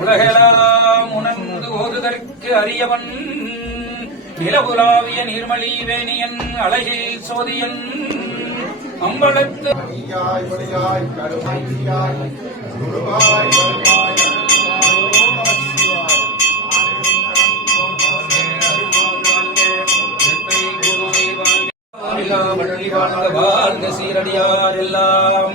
உலகெல்லாம் உணர்ந்து ஓதுதற்கு அறியவன் நிலவுலாவிய நீர்மலி வேணியன் அழகில் சோதியன் அம்பலத்து ஐயாய் வழியாய் கருமையாய் அடியார் எல்லாம்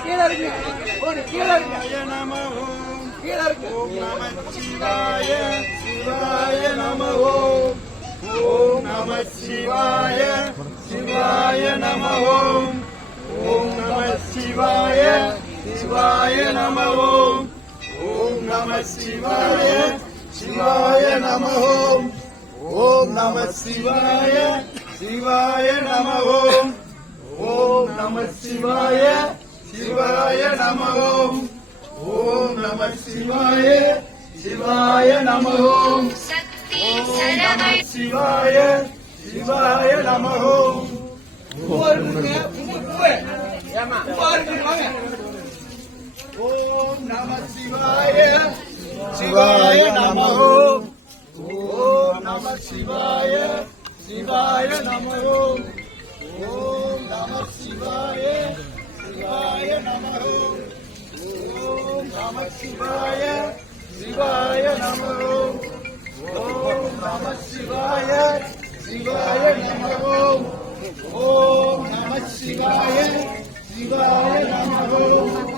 கீழே இறக்கி, கீழே இறக்கி கீழே இறக்கி. ஓம் நம சிவாய சிவாய நம ஓம் ஓம் நம சிவாய சிவாய நம ஓம் ஓம் நம சிவாய சிவாய நம ஓம் ஓம் நம சிவாய சிவாய நம ஓம் ஓம் நம சிவாய சிவாய நம ஓம் ஓம் நம சிவாய சிவாய நம ஓம் ஓம் நம சிவாய சிவாய நம ஓம் ஓம் நம சிவாய சிவாய நம ஓம் ஓம் நம శివాయ శివాయ నమ. ఓం నమ శివాయ శివాయ నమ. ఓం నమ శివాయ శివాయ నమ. ఓం నమ శివాయ శివాయ నమ. ఓం నమ శివాయ శివాయ నమ. ఓం ఓం శివాయ శివాయ నమ.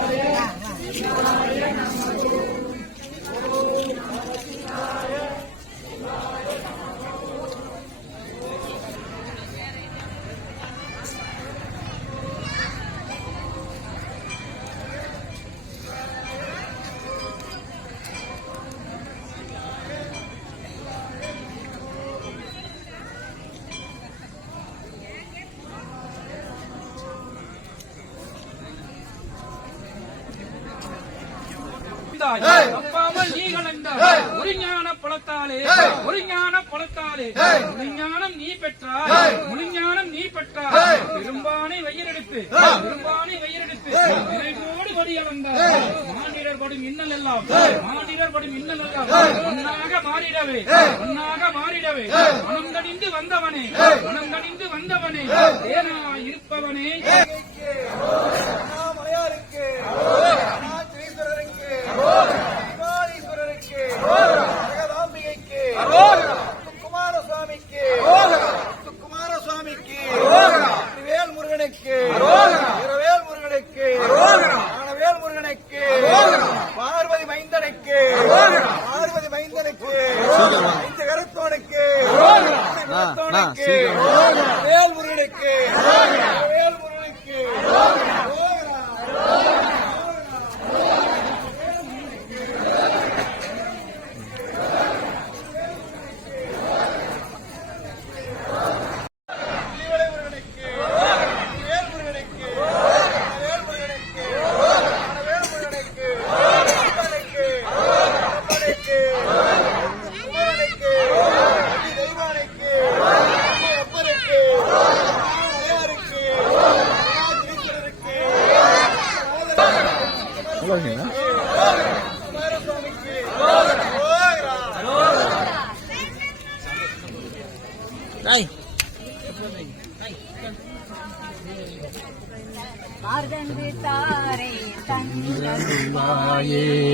பழத்தாலே ஒரு ஞான பழத்தாலே முழுஞானம் நீ பெற்றாய் முழுஞானம் நீ பெற்றாய் பெரும்பானை வயிறெடுத்து பெரும்பானை வயிறெடுத்து நிறைவோடு வடி அளந்தாய் மானிடர் படும் இன்னல் எல்லாம் மானிடர் படும் இன்னல் எல்லாம் ஒன்னாக மாறிடவே ஒன்னாக மாறிடவே மனம் வந்தவனே மனம் வந்தவனே தேனா இருப்பவனே. மலையாருக்கு ஸ்ரீஸ்வரருக்கு Здоров'я!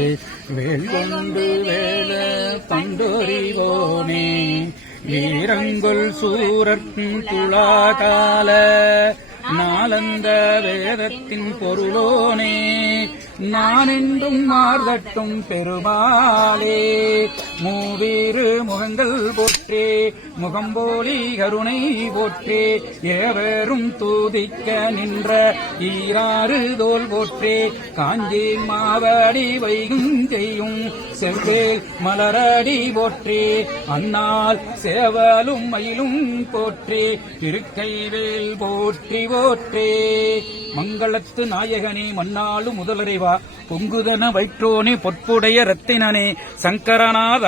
வாயே வேல்கொண்டு வேல பண்டொறிவோனே. வீரங்குல் சூரர்க்கும் துளாகால நாளந்த வேதத்தின் பொருளோனே. நான் என்றும் மார்தட்டும் பெருமாளே. மூவீறு முகங்கள் போற்றே முகம்போலி கருணை போற்றே ஏவரும் தூதிக்க நின்ற ஈராறு தோல் போற்றே. காஞ்சி மாவடி வைகும் செய்யும் செவ்வேல் மலரடி போற்றே. அன்னால் சேவலும் மயிலும் போற்றே திருக்கைவேல் போற்றி போற்றே. மங்களத்து நாயகனே மன்னாலும் முதலறைவா பொங்குதன வைற்றோனே பொற்புடைய ரத்தினனே சங்கரநாத்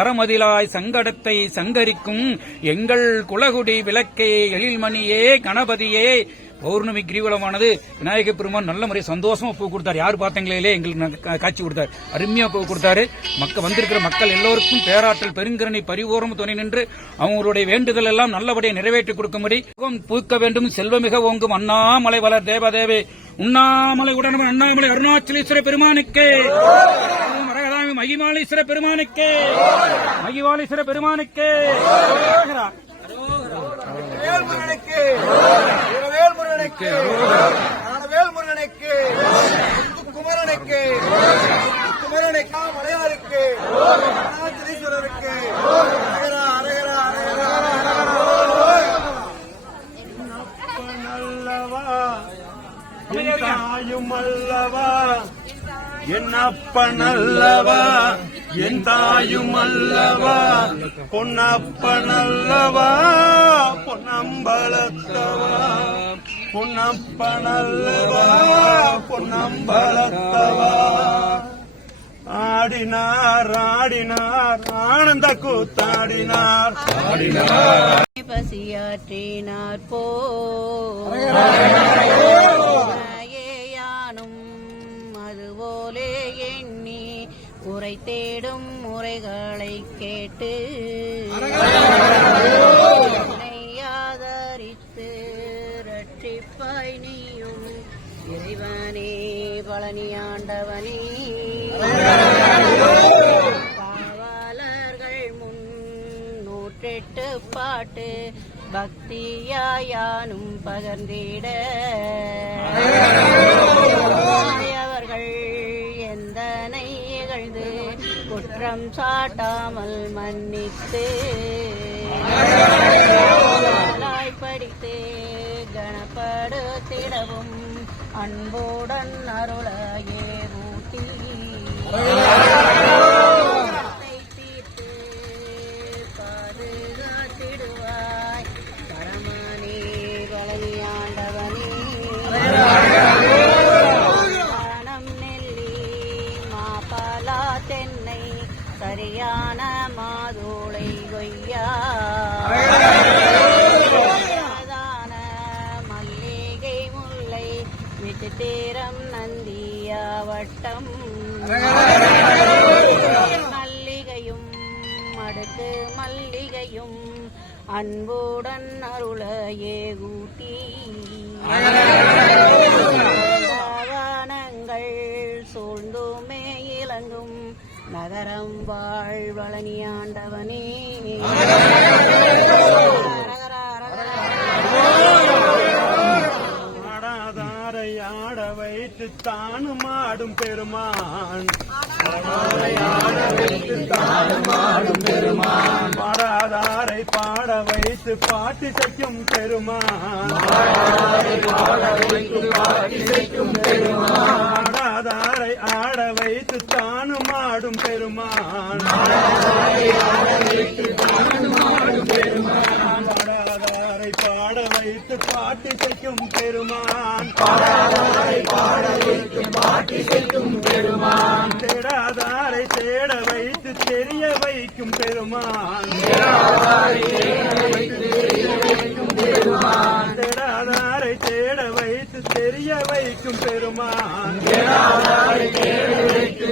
சங்கடத்தை சங்கரிக்கும் எங்கள் குலகுடி விளக்கே எழில்மணியே கணபதியே பௌர்ணமி கிரிவலமானது விநாயக பெருமான் நல்ல முறை சந்தோஷமா பூ கொடுத்தாரு. யார் பார்த்தீங்களே எங்களுக்கு காட்சி கொடுத்தாரு. அருமையா பூ கொடுத்தாரு. மக்கள் வந்திருக்கிற மக்கள் எல்லோருக்கும் பேராற்றல் பெருங்கரணை பரிபூரம் துணை நின்று அவங்களுடைய வேண்டுதல் எல்லாம் நல்லபடியாக நிறைவேற்றி கொடுக்கும்படி பூக்க வேண்டும். செல்வமிக ஓங்கும் அண்ணாமலை வளர் தேவதேவே. உண்ணாமலை உடனே அண்ணாமலை அருணாச்சலேஸ்வர பெருமானுக்கே. மகிமாலீஸ்வர பெருமானுக்கே. மகிவாலீஸ்வர பெருமானுக்கே. முருகனுக்கு வீரவேல் முருகனுக்கு குமரனுக்கு குமரனுக்கு மலையாருக்கு அருணாச்சலேஸ்வரருக்கு அரகரா அரகரா என் தாயும் அல்லவா என் அப்பன் அல்லவா என் தாயும் அல்லவா பொன்னப்பன் அல்லவா பொன்னம்பலத்தவா. பொன்னப்பன் அல்லவா ஆடினார் ஆடினார் ஆனந்த கூத்தாடினார். ஆடினார். பசியாற்றினார் போ. அதுபோலே எண்ணி உரை தேடும் முறைகளை கேட்டு. பாட்டு பக்தியாயானும் பகர்ந்திட. அவர்கள் எந்தனை இகழ்ந்து குற்றம் சாட்டாமல் மன்னித்து. நாளாய் படித்து கணப்படுத்திடவும் அன்புடன் அருளையே ஊட்டி விட்டு தீரம் மல்லிகையும் அடுக்கு மல்லிகையும் அன்புடன் அருளையே ஊட்டி. வாகனங்கள் சூழ்ந்துமே இலங்கும் நகரம் வாழ்வழனியாண்டவனே ஆடாதாரை ஆட வைத்து தானும் ஆடும் பெருமான். பாடாதாரை பாட வைத்து பாட்டு செய்யும் பெருமான். பாடாதாரை ஆட வைத்து தானும் ஆடும் பெருமான். பாடலிட்டு பாட்டு செய்யும் பெருமான் பாட வைத்து பாட்டு செய்யும் பெருமான். தேடாதாரை தேட வைத்து தெரிய வைக்கும் பெருமான். தேடாதாரை தேட வைத்து தெரிய வைக்கும் பெருமான்.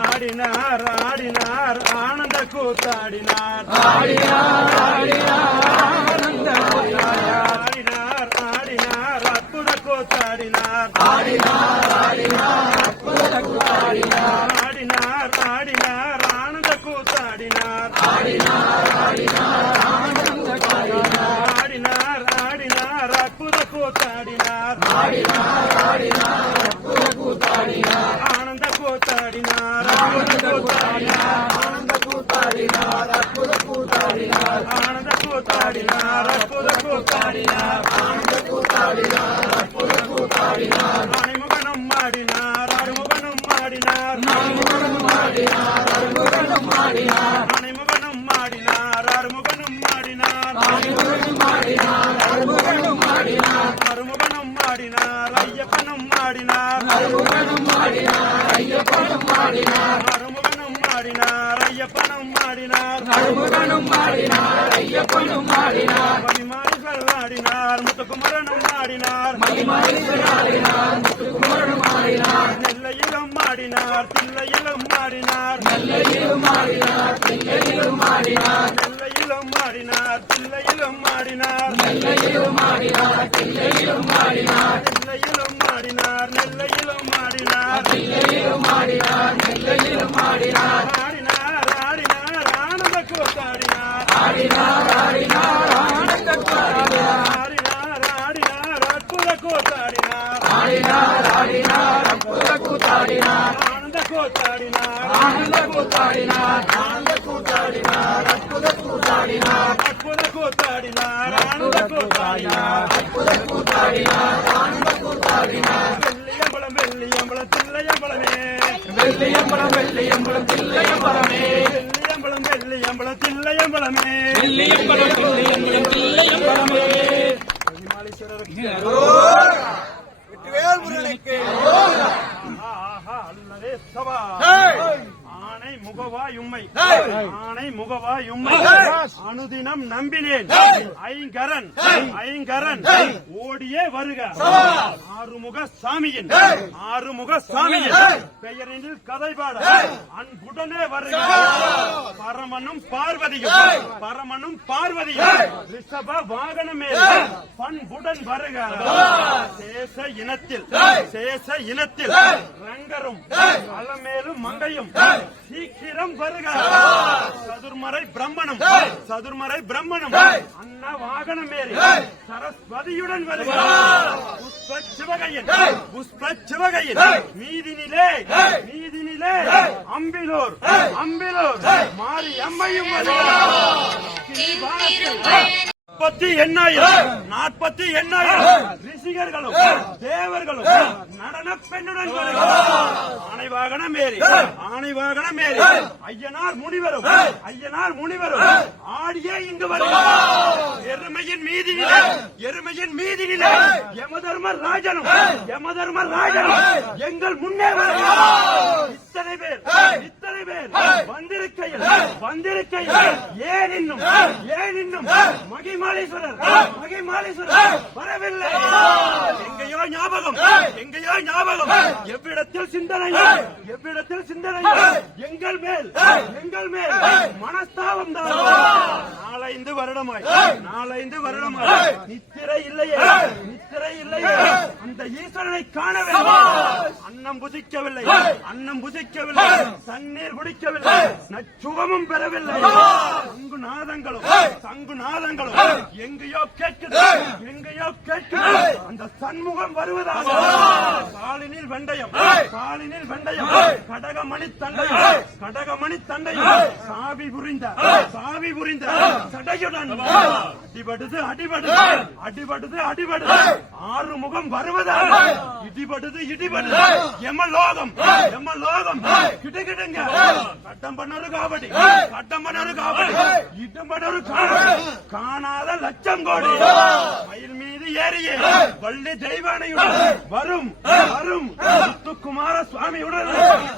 ஆடினார் ஆடினார் ஆனந்த கூத்தாடினார். ஆடினார் ஆடினார். கூத்தாடினார் ஆனந்த கூத்தாடினார். ஆனந்த கூத்தாடினார். ஆனந்த கூத்தாடினார் அற்புத கூத்தாடினார் ஆனந்த கூத்தாடினார் அற்புத கூத்தாடினார் ஆனந்த கூத்தாடினார் அற்புத கூத்தாடினார். ஆடினார் தில்லையிலும் ஆடினார் நெல்லையிலும் ஆடினார் நெல்லையிலும் ஆடினார் நெல்லையிலும் ஆடினார் நெல்லையிலும் ஆடினார் ஆடினார் ஆடினார் ஆனந்த கூத்தாடினார் ஆடினார் ஆடினார் ஆனந்த கூத்தாடினார் ஆடினார் ஆடினார் அற்புத கூத்தாடினார் ஆடினார் ஆடினார் அற்புத கூத்தாடினார் கூத்தாடினார் ஆனந்த கூத்தாடினார் ஆனந்த கூத்தாடினார் அற்புத கூத்தாடினார் அற்புத கூத்தாடினார் ஆனந்த கூத்தாடினார் அற்புத கூத்தாடினார் ஆனந்த கூத்தாடினார் வெள்ளியம்பலம் வெள்ளியம்பலம். தில்லையம்பலமே வெள்ளியம்பலம் வெள்ளியம்பலம். தில்லையம்பலமே வெள்ளியம்பலம் வெள்ளியம்பலம் தில்லையம்பலமே வெள்ளியம்பலம் வெள்ளியம்பலம். முகவாய் உம்மை அனுதினம் நம்பினேன். ஐங்கரன் ஐங்கரன் ஓடியே வருக. ஆறுமுக சாமியின் ஆறுமுக சாமியின் பெயரில் கதை பாட. அன்புடனே வருக. பரமனும் பார்வதியும். பரமனும் பார்வதியும். ரிஷப வாகனமே. பண்புடன் வருக. சேச இனத்தில். சேச இனத்தில். ரங்கரும். அலமேலும் மங்கையும். சீக்கிரம் வருக. சதுர்மறை பிரம்மனும். சதுர்மறை பிரம்மனும். அன்ன வாகனமேறி. சரஸ்வதியுடன் வருக. புஷ்ப சிவகையின் புஷ்ப சிவகையின் மீதினிலே மீதினிலே அம்பிலூர் அம்பிலூர் மாறி அம்மையும் நாற்பத்தி எண்ணாயிரம் நாற்பத்தி எண்ணாயிரம் ரிஷிகர்களும் தேவர்களும் நடன பெண்ணுடன் ஆணை வாகனம் மேறி ஆணை வாகனம் மேறி ஐயனார் முனிவரும் ஐயனார் முனிவரும் ஆடியே இங்கு வருகிறார் எருமையின் மீதினிலே எருமையின் மீதினிலே யமதர்ம ராஜனும் யமதர்ம ராஜனும் எங்கள் முன்னே வருகிறார் இத்தனை பேர் இத்தனை பேர் வந்திருக்கையில் வந்திருக்கையில் ஏன் இன்னும் ஏன் இன்னும் மகிமாலீஸ்வரர் மகிமாலீஸ்வரர் வரவில்லை. எங்கேயோ ஞாபகம். எங்கேயோ ஞாபகம். எவ்விடத்தில் சிந்தனை எவ்விடத்தில் சிந்தனை எங்கள் மேல். எங்கள் மேல். மனஸ்தாபம் தான் வருடமாய். நாலைந்து வருடமாய். நித்திரை இல்லையே. நித்திரை இல்லையே. அந்த ஈஸ்வரனை காணவில்லை அன்னம் புதிக்கவில்லை அன்னம் புதிக்கவில்லை தண்ணீர் குடிக்கவில்லை. நச்சுகமும் பெறவில்லை. சங்கு நாதங்களும் சங்கு நாதங்களும் எங்கேயோ கேட்குது. எங்கேயோ கேட்குது. அந்த சண்முகம் வருவதாக. காலினில் வெண்டயம். காலினில் வெண்டயம். கடகமணி தண்டையும் கடகமணி தண்டையும் சாவி புரிந்த. சாவி புரிந்த. சடையுடன் அடிபடுது அடிபடுது அடிபடுது அடிபடுது ஆறு முகம் வருவதாக இடிபடுது இடிபடுது எமலோகம். எமலோகம். கிடுகிடுங்க. கட்டம் பண்ணொரு காவடி. கட்டம் பண்ணொரு காவடி. இடம் பண்ணொரு காவடி. காணாத லட்சம் கோடி. மயில் மீது ஏறிய வள்ளி தெய்வானையுடன் வரும். வரும். முத்துக்குமார சுவாமியுடன்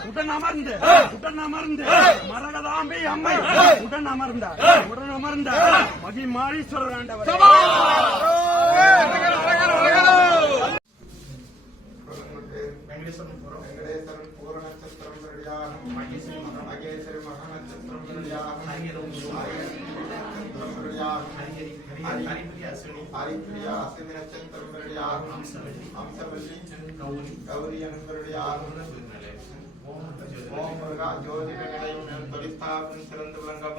உடன் அமர்ந்து உடன் அமர்ந்து மரகதாம்பி அம்மை உடன் அமர்ந்த உடன் அமர்ந்த மகிமாரீஸ்வரர் ஆண்டவர். வெங்கடேஸ்வரன் பூர நட்சத்திரம் பிரடியாகும் மகேஸ்வரி மக நட்சத்திரம் பிரடியாகும் நட்சத்திரம் பிரடியாகும் ஹரிப்பிரியா அஸ்வினி நட்சத்திரம் பிரடியாகும் சிறந்து விளங்கம்